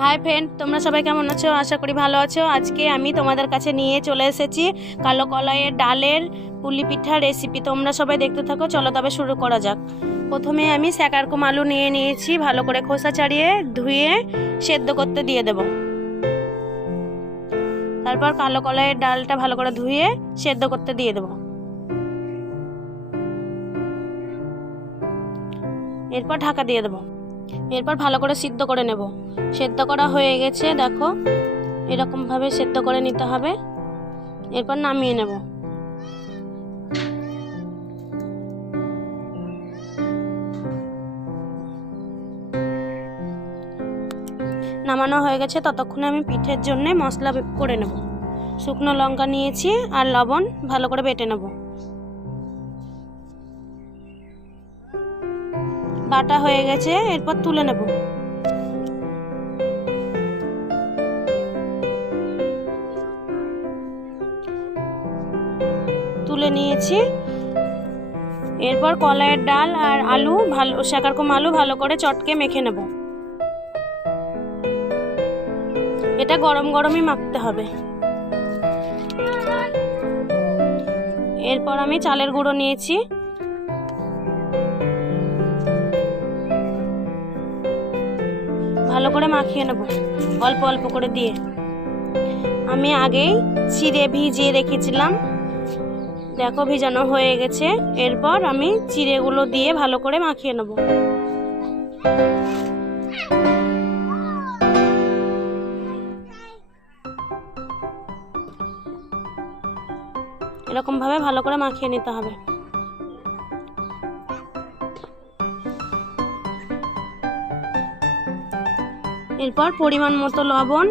Hi friend, তোমরা সবাই কেমন আছো? আশা করি ভালো আছো। আজকে আমি তোমাদের কাছে নিয়ে চলে এসেছি কালো কলাইয়ের ডালের পুলি পিঠার রেসিপি। তোমরা সবাই দেখতে থাকো। চলো তবে শুরু করা যাক। প্রথমে আমি স্যাকারকম আলু নিয়ে নিয়েছি, ভালো করে খোসা ছাড়িয়ে ধুয়ে সেদ্ধ করতে দিয়ে দেব। তারপর কালো কলাইয়ের ডালটা ভালো করে ধুয়ে সেদ্ধ করতে দিয়ে দেব। এরপর ঢাকা দিয়ে দেব। এরপর ভালো করে সিদ্ধ করে নেব। সেদ্ধ করা হয়ে গেছে, দেখো এরকম ভাবে সেদ্ধ করে নিতে হবে। এরপর নামিয়ে নেব। নামানো হয়ে গেছে, ততক্ষণে আমি পিঠের জন্য মশলা করে নেব। শুকনো লঙ্কা নিয়েছি আর লবণ ভালো করে বেটে নেব। বাটা হয়ে গেছে, এরপর তুলে নেব। তুলে নিয়েছি। এরপর কলাইয়ের ডাল আর আলু স্যাকারকম আলু ভালো করে চটকে মেখে নেব। এটা গরম গরমই মাখতে হবে। এরপর আমি চালের গুঁড়ো নিয়েছি, ভালো করে মাখিয়ে নেব অল্প অল্প করে দিয়ে। আমি আগেই চিড়ে ভিজিয়ে রেখেছিলাম, দেখো ভিজানো হয়ে গেছে। এরপর আমি চিড়েগুলো দিয়ে ভালো করে মাখিয়ে নেব। এরকম ভাবে ভালো করে মাখিয়ে নিতে হবে। এরপর পরিমাণ মতো লবণ,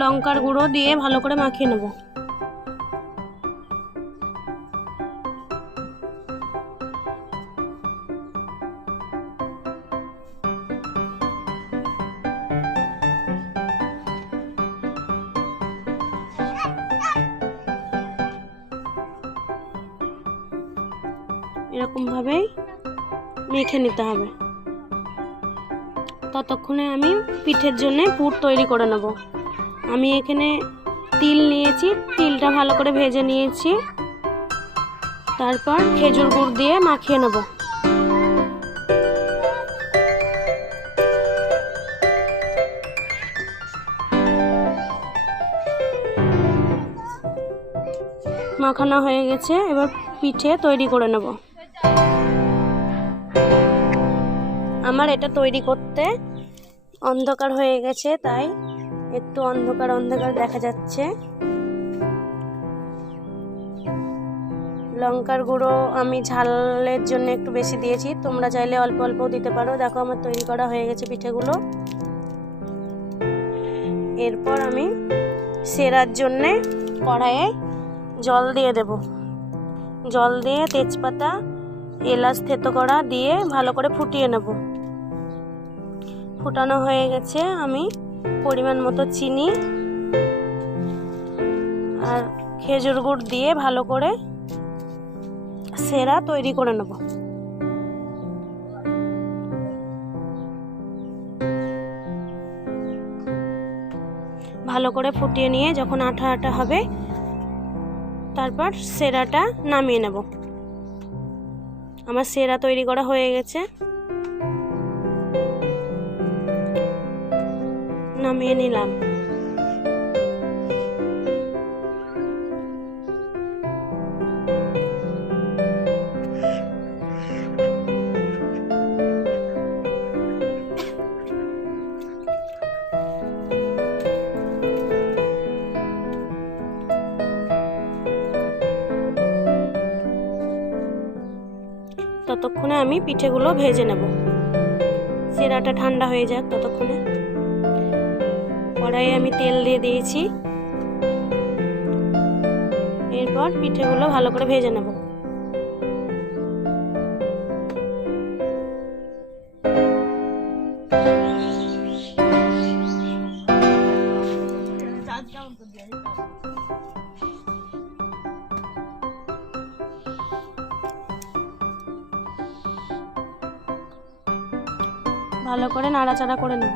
লঙ্কার গুঁড়ো দিয়ে ভালো করে মাখিয়ে নেব। এরকম ভাবেই মেখে নিতে হবে। ততক্ষণে আমি পিঠের জন্য পুর তৈরি করে নেব। আমি এখানে তিল নিয়েছি, তিলটা ভালো করে ভেজে নিয়েছি। তারপর খেজুর গুড় দিয়ে মাখিয়ে নেব। মাখানো হয়ে গেছে, এবার পিঠে তৈরি করে নেব। আমার এটা তৈরি করতে অন্ধকার হয়ে গেছে, তাই একটু অন্ধকার অন্ধকার দেখা যাচ্ছে। লঙ্কার গুঁড়ো আমি ঝালের জন্য একটু বেশি দিয়েছি, তোমরা চাইলে অল্প অল্পও দিতে পারো। দেখো আমার তৈরি করা হয়ে গেছে পিঠেগুলো। এরপর আমি সেরার জন্যে কড়াইয়ে জল দিয়ে দেব। জল দিয়ে তেজপাতা, এলাচ থেতো করা দিয়ে ভালো করে ফুটিয়ে নেব। ফুটানো হয়ে গেছে, আমি পরিমাণ মতো চিনি আর খেজুর গুড় দিয়ে ভালো করে সেরা তৈরি করে নেব। ভালো করে ফুটিয়ে নিয়ে যখন আঠা আঠা হবে, তারপর সেরাটা নামিয়ে নেব। আমার সেরা তৈরি করা হয়ে গেছে, নামিয়ে নিলাম। ততক্ষণে আমি পিঠেগুলো ভেজে নেব। সেরাটা ঠান্ডা হয়ে যাক ততক্ষণে। কড়াইয়ে আমি তেল দিয়ে দিয়েছি। এরপর পিঠেগুলো ভালো করে ভেজে নেব। ভালো করে নাড়াচাড়া করে নেব।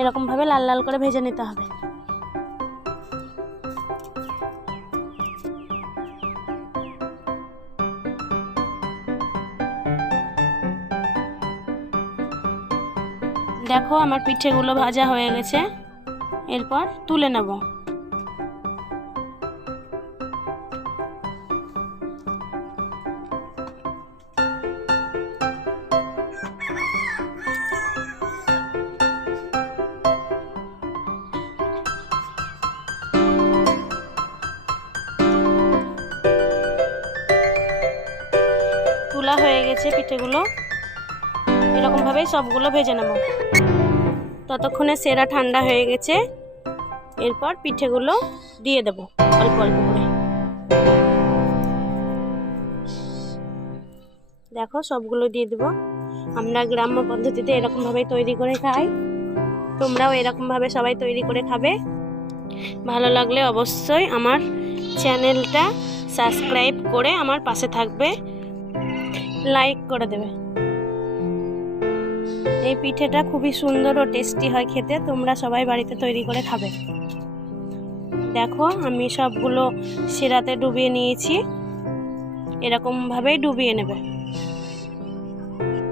এরকমভাবে লাল লাল করে ভেজে নিতে হবে। দেখো আমার পিঠেগুলো ভাজা হয়ে গেছে, এরপর তুলে নেব। তোলা হয়ে গেছে পিঠেগুলো, এরকমভাবেই সবগুলো ভেজে নেব। ততক্ষণে সেরা ঠান্ডা হয়ে গেছে, এরপর পিঠেগুলো দিয়ে দেব অল্প অল্প করে। দেখো সবগুলো দিয়ে দেব। আমরা গ্রাম্য পদ্ধতিতে এরকমভাবেই তৈরি করে খাই, তোমরাও এরকমভাবে সবাই তৈরি করে খাবে। ভালো লাগলে অবশ্যই আমার চ্যানেলটা সাবস্ক্রাইব করে আমার পাশে থাকবে, লাইক করে দেবে। এই পিঠেটা খুবই সুন্দর ও টেস্টি হয় খেতে, তোমরা সবাই বাড়িতে তৈরি করে খাবে। দেখো আমি সবগুলো শিরাতে ডুবিয়ে নিয়েছি, এরকমভাবেই ডুবিয়ে নেবে।